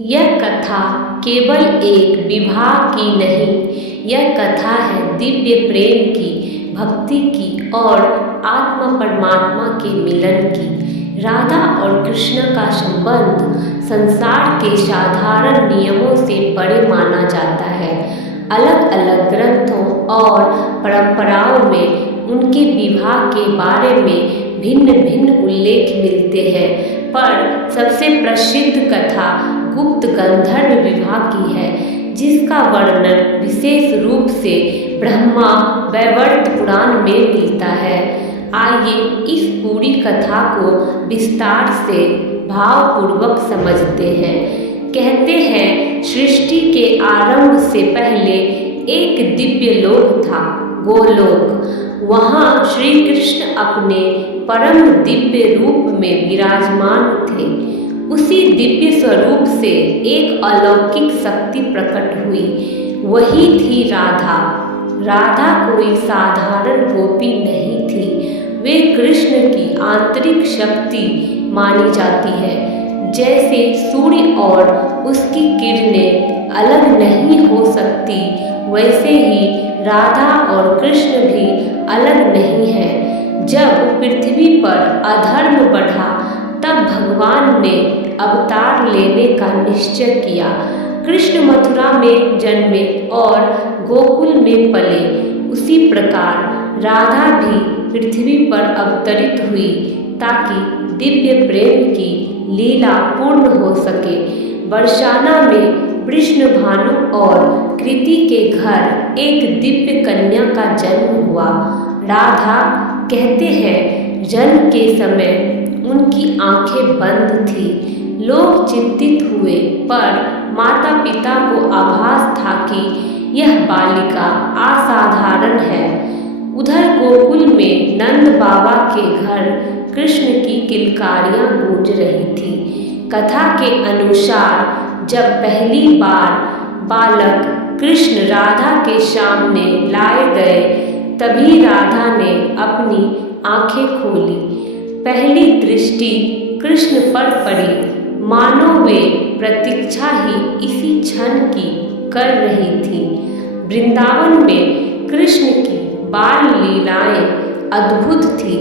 यह कथा केवल एक विवाह की नहीं, यह कथा है दिव्य प्रेम की, भक्ति की और आत्मा परमात्मा के मिलन की। राधा और कृष्ण का संबंध संसार के साधारण नियमों से परे माना जाता है। अलग अलग ग्रंथों और परंपराओं में उनके विवाह के बारे में भिन्न भिन्न उल्लेख मिलते हैं, पर सबसे प्रसिद्ध कथा गुप्त गंधर्व विवाह की है, जिसका वर्णन विशेष रूप से ब्रह्मा वैवर्त पुराण में मिलता है। आइए इस पूरी कथा को विस्तार से भावपूर्वक समझते हैं। कहते हैं, सृष्टि के आरंभ से पहले एक दिव्य लोक था, गोलोक। वहाँ श्री कृष्ण अपने परम दिव्य रूप में विराजमान थे। उसी दिव्य स्वरूप से एक अलौकिक शक्ति प्रकट हुई, वही थी राधा। राधा कोई साधारण गोपी नहीं थी, वे कृष्ण की आंतरिक शक्ति मानी जाती है। जैसे सूर्य और उसकी किरणें अलग नहीं हो सकती, वैसे ही राधा और कृष्ण भी अलग नहीं है। जब पृथ्वी पर अधर्म बढ़ा, तब भगवान ने अवतार लेने का निश्चय किया। कृष्ण मथुरा में जन्मे और गोकुल में पले, उसी प्रकार राधा भी पृथ्वी पर अवतरित हुई, ताकि दिव्य प्रेम की लीला पूर्ण हो सके। बरसाना में कृष्ण भानु और कृति के घर एक दिव्य कन्या का जन्म हुआ। राधा, कहते हैं, जन्म के समय उनकी आंखें बंद थी। लोग चिंतित हुए, पर माता पिता को आभास था कि यह बालिका असाधारण है। उधर गोकुल में नंद बाबा के घर कृष्ण की किलकारियां गूंज रही थी। कथा के अनुसार जब पहली बार बालक कृष्ण राधा के सामने लाए गए, तभी राधा ने अपनी आंखें खोली। पहली दृष्टि कृष्ण पर पड़ी, मानो वे प्रतीक्षा ही इसी क्षण की कर रही थी। वृंदावन में कृष्ण की बाल लीलाएं अद्भुत थी।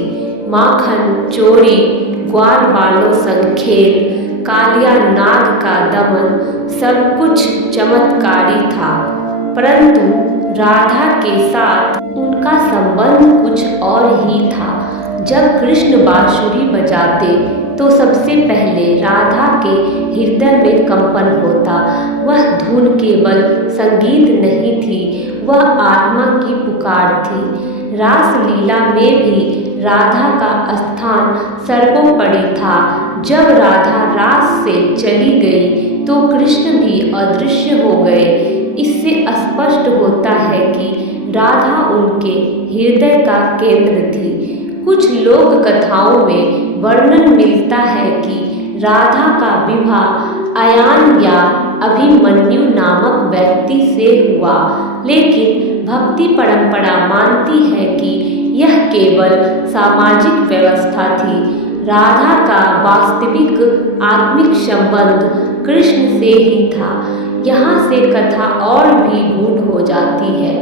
माखन चोरी, ग्वाल बालों संग खेल, कालिया नाग का दमन, सब कुछ चमत्कारी था। परंतु राधा के साथ उनका संबंध कुछ और ही था। जब कृष्ण बांसुरी बजाते तो सबसे पहले राधा के हृदय में कंपन होता। वह धुन केवल संगीत नहीं थी, वह आत्मा की पुकार थी। रास लीला में भी राधा का स्थान सर्वोपरि था। जब राधा रास से चली गई तो कृष्ण भी अदृश्य हो गए। इससे स्पष्ट होता है कि राधा उनके हृदय का केंद्र थी। कुछ लोक कथाओं में वर्णन मिलता है कि राधा का विवाह अयान या अभिमन्यु नामक व्यक्ति से हुआ, लेकिन भक्ति परंपरा मानती है कि यह केवल सामाजिक व्यवस्था थी। राधा का वास्तविक आत्मिक संबंध कृष्ण से ही था। यहाँ से कथा और भी गूढ़ हो जाती है,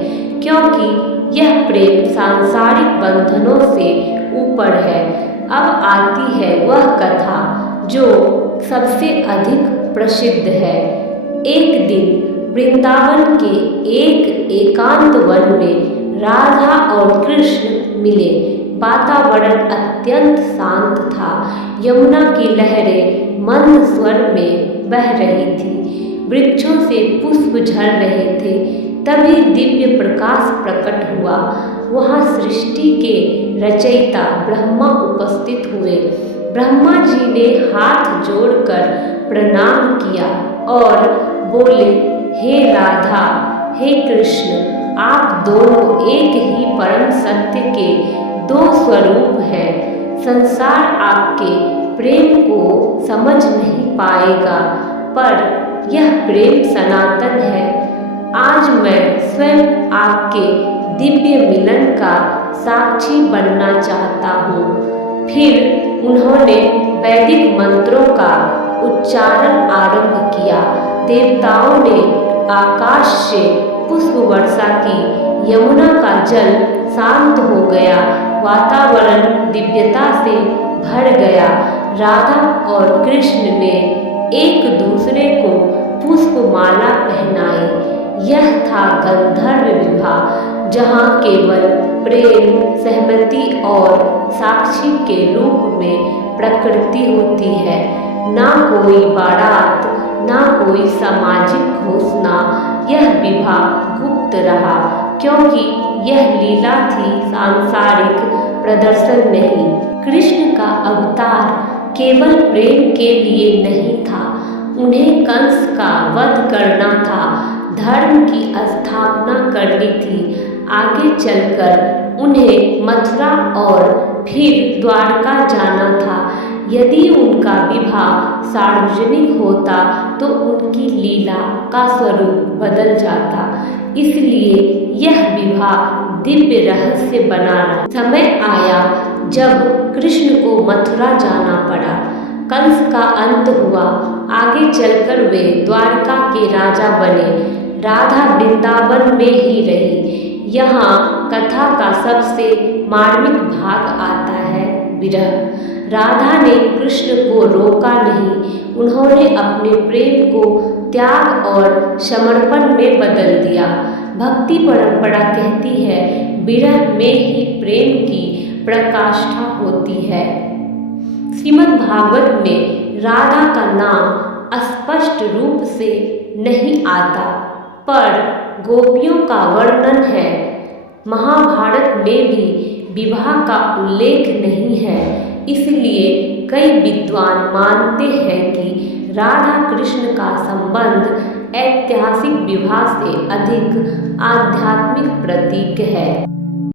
क्योंकि यह प्रेम सांसारिक बंधनों से ऊपर है। अब आती है वह कथा जो सबसे अधिक प्रसिद्ध है। एक दिन वृंदावन के एक एकांत वन में राधा और कृष्ण मिले। वातावरण अत्यंत शांत था। यमुना की लहरें मंद स्वर में बह रही थी। वृक्षों से पुष्प झड़ रहे थे। तभी दिव्य प्रकाश प्रकट हुआ। वहाँ सृष्टि के रचयिता ब्रह्मा उपस्थित हुए। ब्रह्मा जी ने हाथ जोड़कर प्रणाम किया और बोले, हे राधा, हे कृष्ण, आप दोनों एक ही परम सत्य के दो स्वरूप हैं। संसार आपके प्रेम को समझ नहीं पाएगा, पर यह प्रेम सनातन है। आज मैं स्वयं आपके दिव्य मिलन का साक्षी बनना चाहता हूँ। फिर उन्होंने वैदिक मंत्रों का उच्चारण आरंभ किया। देवताओं ने आकाश से पुष्प वर्षा की, यमुना का जल शांत हो गया, वातावरण दिव्यता से भर गया। राधा और कृष्ण ने एक दूसरे को पुष्पमाला पहनाई। यह था गंधर्व विवाह, जहाँ केवल प्रेम, सहमति और साक्षी के रूप में प्रकृति होती है। ना कोई बारात, ना कोई सामाजिक घोषणा। यह विवाह गुप्त रहा, क्योंकि यह लीला थी, सांसारिक प्रदर्शन नहीं। कृष्ण का अवतार केवल प्रेम के लिए नहीं था, उन्हें कंस का वध करना था, धर्म की स्थापना करनी थी। आगे चलकर उन्हें मथुरा और फिर द्वारका जाना था। यदि उनका विवाह सार्वजनिक होता तो उनकी लीला का स्वरूप बदल जाता, इसलिए यह विवाह दिव्य रहस्य बना रहा। समय आया जब कृष्ण को मथुरा जाना पड़ा। कंस का अंत हुआ, आगे चलकर वे द्वारका के राजा बने। राधा वृंदावन में ही रही। यहाँ कथा का सबसे मार्मिक भाग आता है, विरह। राधा ने कृष्ण को रोका नहीं, उन्होंने अपने प्रेम को त्याग और समर्पण में बदल दिया। भक्ति परंपरा कहती है, विरह में ही प्रेम की प्रकाष्ठा होती है। श्रीमद् भागवत में राधा का नाम स्पष्ट रूप से नहीं आता, पर गोपियों का वर्णन है। महाभारत में भी विवाह का उल्लेख नहीं है, इसलिए कई विद्वान मानते हैं कि राधा कृष्ण का संबंध ऐतिहासिक विवाह से अधिक आध्यात्मिक प्रतीक है।